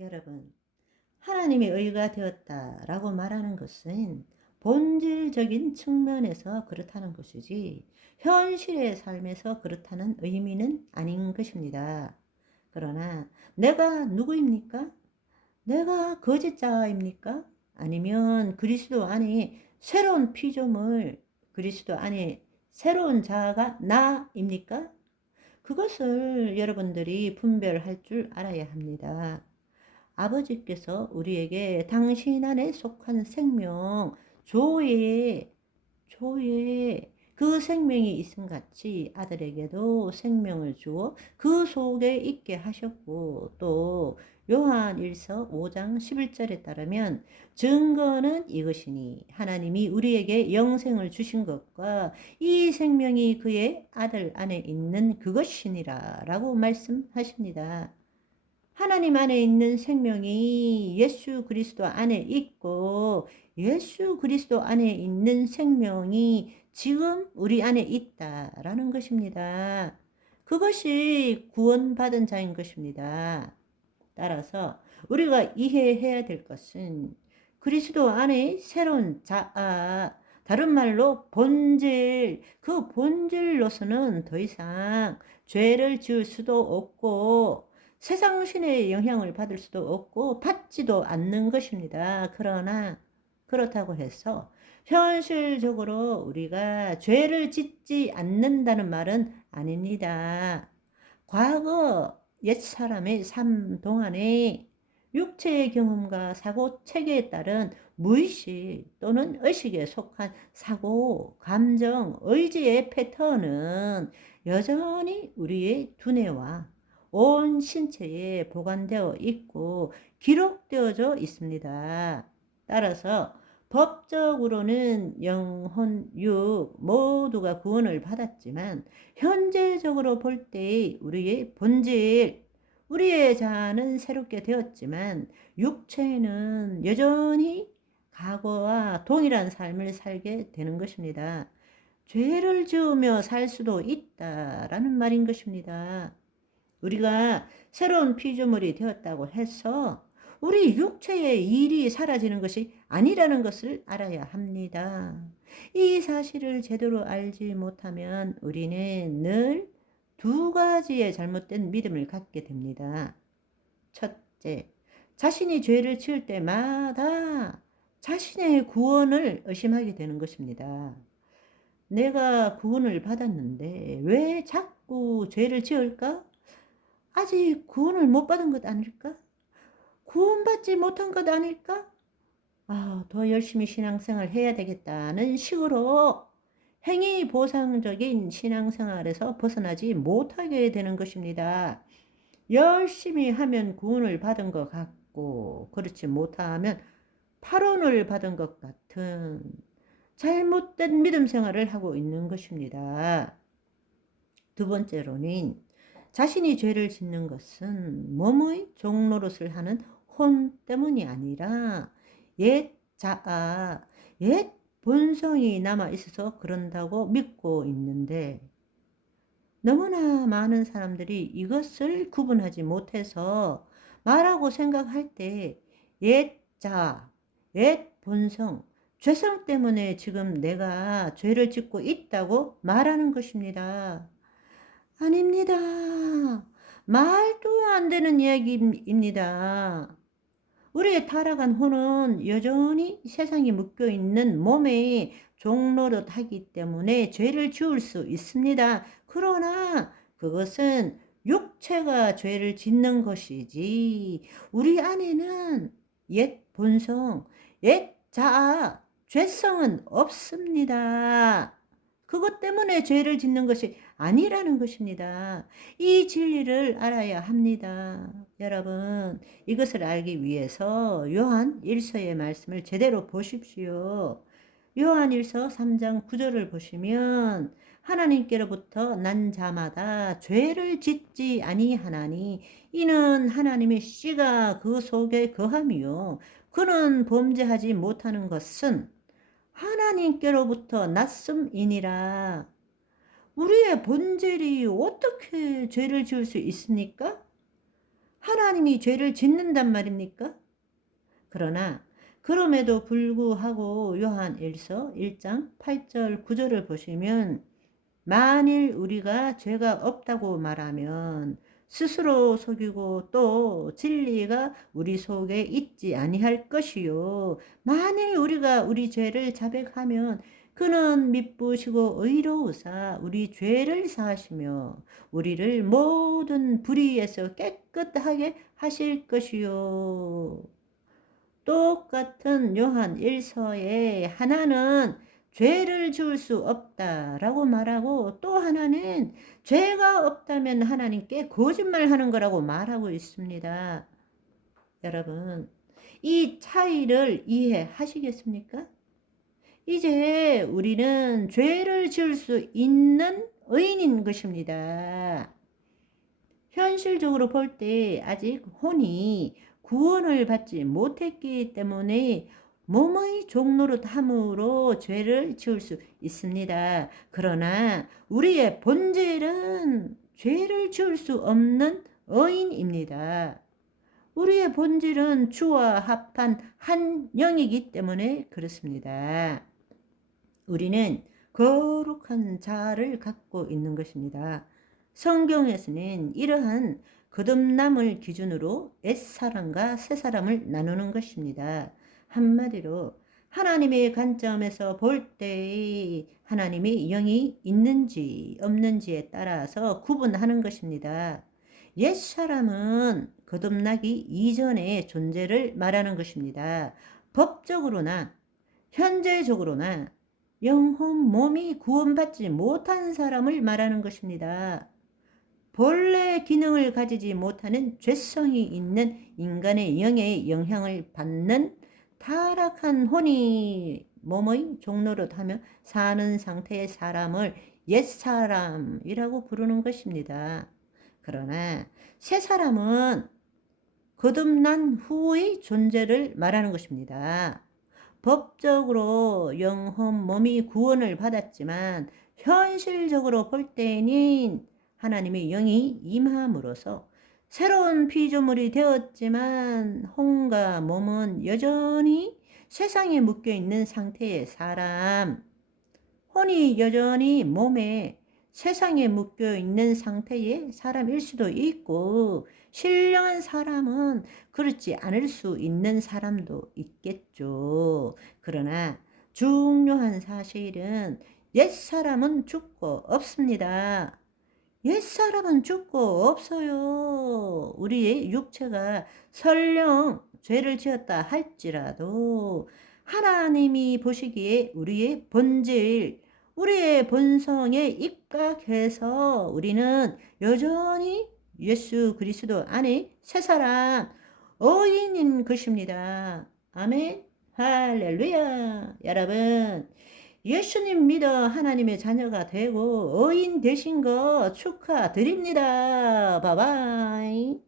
여러분, 하나님의 의가 되었다라고 말하는 것은 본질적인 측면에서 그렇다는 것이지 현실의 삶에서 그렇다는 의미는 아닌 것입니다. 그러나 내가 누구입니까? 내가 거짓자입니까? 아니면 그리스도 안에 새로운 피조물, 그리스도 안에 새로운 자아가 나입니까? 그것을 여러분들이 분별할 줄 알아야 합니다. 아버지께서 우리에게 당신 안에 속한 생명, 조에 그 생명이 있음 같이 아들에게도 생명을 주어 그 속에 있게 하셨고, 또 요한 1서 5장 11절에 따르면 증거는 이것이니 하나님이 우리에게 영생을 주신 것과 이 생명이 그의 아들 안에 있는 그것이니라 라고 말씀하십니다. 하나님 안에 있는 생명이 예수 그리스도 안에 있고 예수 그리스도 안에 있는 생명이 지금 우리 안에 있다라는 것입니다. 그것이 구원받은 자인 것입니다. 따라서 우리가 이해해야 될 것은 그리스도 안에 새로운 자아, 다른 말로 본질, 그 본질로서는 더 이상 죄를 지을 수도 없고 세상 신의 영향을 받을 수도 없고 받지도 않는 것입니다. 그러나 그렇다고 해서 현실적으로 우리가 죄를 짓지 않는다는 말은 아닙니다. 과거 옛사람의 삶 동안에 육체의 경험과 사고 체계에 따른 무의식 또는 의식에 속한 사고, 감정, 의지의 패턴은 여전히 우리의 두뇌와 온 신체에 보관되어 있고 기록되어져 있습니다. 따라서 법적으로는 영혼, 육 모두가 구원을 받았지만 현재적으로 볼 때 우리의 본질, 우리의 자아는 새롭게 되었지만 육체는 여전히 과거와 동일한 삶을 살게 되는 것입니다. 죄를 지으며 살 수도 있다라는 말인 것입니다. 우리가 새로운 피조물이 되었다고 해서 우리 육체의 일이 사라지는 것이 아니라는 것을 알아야 합니다. 이 사실을 제대로 알지 못하면 우리는 늘 두 가지의 잘못된 믿음을 갖게 됩니다. 첫째, 자신이 죄를 지을 때마다 자신의 구원을 의심하게 되는 것입니다. 내가 구원을 받았는데 왜 자꾸 죄를 지을까? 아직 구원을 못 받은 것 아닐까? 구원받지 못한 것 아닐까? 더 열심히 신앙생활 해야 되겠다는 식으로 행위 보상적인 신앙생활에서 벗어나지 못하게 되는 것입니다. 열심히 하면 구원을 받은 것 같고, 그렇지 못하면 파론을 받은 것 같은 잘못된 믿음 생활을 하고 있는 것입니다. 두 번째로는 자신이 죄를 짓는 것은 몸의 종노릇을 하는 혼 때문이 아니라 옛 자아, 옛 본성이 남아 있어서 그런다고 믿고 있는데 너무나 많은 사람들이 이것을 구분하지 못해서 말하고 생각할 때 옛 자아, 옛 본성, 죄성 때문에 지금 내가 죄를 짓고 있다고 말하는 것입니다. 아닙니다. 말도 안 되는 이야기입니다. 우리의 타락한 혼은 여전히 세상에 묶여있는 몸에 종노릇하기 때문에 죄를 지을 수 있습니다. 그러나 그것은 육체가 죄를 짓는 것이지 우리 안에는 옛 본성, 옛 자아, 죄성은 없습니다. 그것 때문에 죄를 짓는 것이 아니라는 것입니다. 이 진리를 알아야 합니다. 여러분, 이것을 알기 위해서 요한 1서의 말씀을 제대로 보십시오. 요한 1서 3장 9절을 보시면 하나님께로부터 난 자마다 죄를 짓지 아니하나니 이는 하나님의 씨가 그 속에 거함이요 그는 범죄하지 못하는 것은 하나님께로부터 났음이니라. 우리의 본질이 어떻게 죄를 지을 수 있습니까? 하나님이 죄를 짓는단 말입니까? 그러나 그럼에도 불구하고 요한 1서 1장 8절 9절을 보시면 만일 우리가 죄가 없다고 말하면 스스로 속이고 또 진리가 우리 속에 있지 아니할 것이요. 만일 우리가 우리 죄를 자백하면 그는 미쁘시고 의로우사 우리 죄를 사하시며 우리를 모든 불의에서 깨끗하게 하실 것이요. 똑같은 요한 1서에 하나는 죄를 지을 수 없다라고 말하고 또 하나는 죄가 없다면 하나님께 거짓말하는 거라고 말하고 있습니다. 여러분, 이 차이를 이해하시겠습니까? 이제 우리는 죄를 지을 수 있는 의인인 것입니다. 현실적으로 볼 때 아직 혼이 구원을 받지 못했기 때문에 몸의 종노릇함으로 죄를 지을 수 있습니다. 그러나 우리의 본질은 죄를 지을 수 없는 의인입니다. 우리의 본질은 주와 합한 한 영이기 때문에 그렇습니다. 우리는 거룩한 자아를 갖고 있는 것입니다. 성경에서는 이러한 거듭남을 기준으로 옛사람과 새사람을 나누는 것입니다. 한마디로 하나님의 관점에서 볼 때 하나님의 영이 있는지 없는지에 따라서 구분하는 것입니다. 옛사람은 거듭나기 이전의 존재를 말하는 것입니다. 법적으로나 현재적으로나 영혼 몸이 구원받지 못한 사람을 말하는 것입니다. 본래 기능을 가지지 못하는 죄성이 있는 인간의 영의 영향을 받는 타락한 혼이 몸의 종노릇하며 사는 상태의 사람을 옛사람이라고 부르는 것입니다. 그러나 새사람은 거듭난 후의 존재를 말하는 것입니다. 법적으로 영혼 몸이 구원을 받았지만 현실적으로 볼 때는 하나님의 영이 임함으로써 새로운 피조물이 되었지만 혼과 몸은 여전히 세상에 묶여있는 상태의 사람, 혼이 여전히 몸에 세상에 묶여있는 상태의 사람일 수도 있고 신령한 사람은 그렇지 않을 수 있는 사람도 있겠죠. 그러나 중요한 사실은 옛사람은 죽고 없습니다. 옛사람은 죽고 없어요. 우리의 육체가 설령 죄를 지었다 할지라도 하나님이 보시기에 우리의 본질, 우리의 본성에 입각해서 우리는 여전히 예수 그리스도 안에 새사람, 의인인 것입니다. 아멘. 할렐루야. 여러분, 예수님 믿어 하나님의 자녀가 되고 의인 되신 거 축하드립니다. 바바이.